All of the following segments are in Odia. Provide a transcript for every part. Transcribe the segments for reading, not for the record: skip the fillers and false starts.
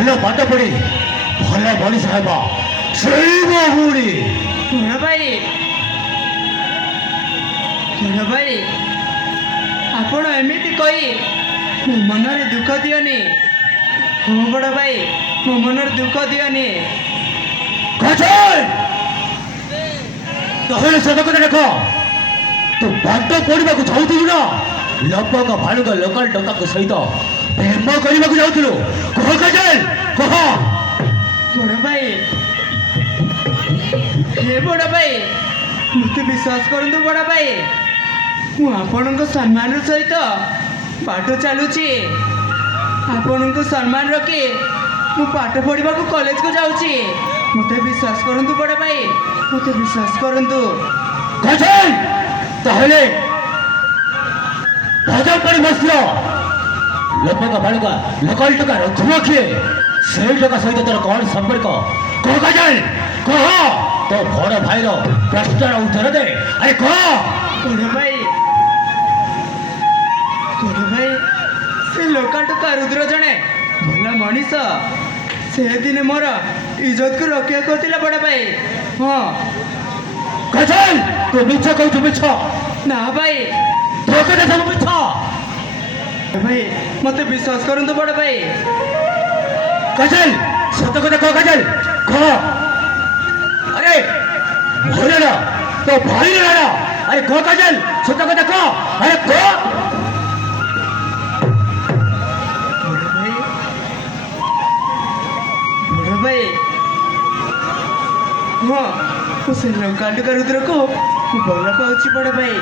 ଭଲ ପାଠ ପଢ଼ି ଭଲ ମଣିଷ ହେବ ସେଇ ବହୁଡ଼ି। ବଡ଼ ଭାଇ, ବଡ଼ ଭାଇ, ଆପଣ ଏମିତି କହି ମୋ ମନରେ ଦୁଃଖ ଦିଅନି। ହଁ ବଡ଼ ଭାଇ, ମୋ ମନରେ ଦୁଃଖ ଦିଅନି। ତାହେଲେ ସତ କଥା ଦେଖ, ତୁ ପାଠ ପଢିବାକୁ ଚାହୁଁଥିଲୁ ନା ଲୋକଙ୍କ ଭାଲୁଙ୍କ ଲୋକାଲ ଟଙ୍କାଙ୍କ ସହିତ ପ୍ରେମ କରିବାକୁ ଯାଉଥିଲୁ? କହ କାଜଲ, କହ। ବଡ଼ ଭାଇ, ହେ ବଡ଼ ଭାଇ, ମୋତେ ବିଶ୍ୱାସ କରନ୍ତୁ ବଡ଼ ଭାଇ, ମୁଁ ଆପଣଙ୍କ ସମ୍ମାନର ସହିତ ପାଠ ଚାଲୁଛି। ଆପଣଙ୍କୁ ସମ୍ମାନ ରଖି ମୁଁ ପାଠ ପଢ଼ିବାକୁ କଲେଜକୁ ଯାଉଛି। ମୋତେ ବିଶ୍ୱାସ କରନ୍ତୁ ବଡ଼ ଭାଇ, ମୋତେ ବିଶ୍ୱାସ କରନ୍ତୁ। କାଜଲ, ତାହେଲେ ଭଜନ କରି ବସିଲ ଲୋକଙ୍କ ଭାଲୁଙ୍କ ଲୋକାଲ ଟଙ୍କା ରଖୁବ କିଏ? ସେଇ ଟଙ୍କା ସହିତ ତୋର କଣ ସମ୍ପର୍କ? କହ କାଜଲ, କହ। ତୋ ବଡ଼ ଭାଇର ପ୍ରଶ୍ନର ଉତ୍ତର ଦେ। ଆରେ କହ। ବଡ଼ ଭାଇ, ବଡ଼ ଭାଇ, ସେ ଲୋକାଲ ଟଙ୍କା ରୁଦ୍ର ଜଣେ ଭଲ ମଣିଷ। ସେ ଦିନେ ମୋର ଇଜ୍ଜତକୁ ରକ୍ଷା କରିଥିଲା ବଡ଼ ଭାଇ। ହଁ। କାଜଲ, ତୁ ମିଛ କହୁଛୁ, ମିଛ। ନା ଭାଇ, ତୋ କଥା ସବୁ ମିଛ। ଭାଇ ମୋତେ ବିଶ୍ୱାସ କରନ୍ତୁ ବଡ଼ ଭାଇ। କାଜଲ, ସତ କଥା କହ କାଜଲ, କହ। ଆରେ ଭଇର ତୋ ଭାଇର ନାଁ। ଆରେ କହ କାଜଲ, ସତ କଥା କହ। ଆରେ କହ। ବଡ଼ ଭାଇ, ବଡ଼ ଭାଇ, ହଁ, ମୁଁ ସେ ଲୋକାଲ ଟଙ୍କା ରୁଦ୍ରକୁ ମୁଁ ଭଲ ପାଉଛି ବଡ଼ ଭାଇ।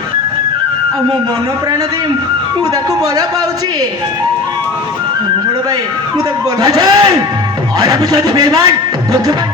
ଆଉ ମୋ ମନ ପ୍ରାଣ ଦେଇ ମୁଁ ତାକୁ ଭଲ ପାଉଛି। ହଁ ବଡ଼ ଭାଇ, ମୁଁ ତାକୁ ଭଲ କାଜଲ, ଆରେ আমি যদি বেমান ধন্যবাদ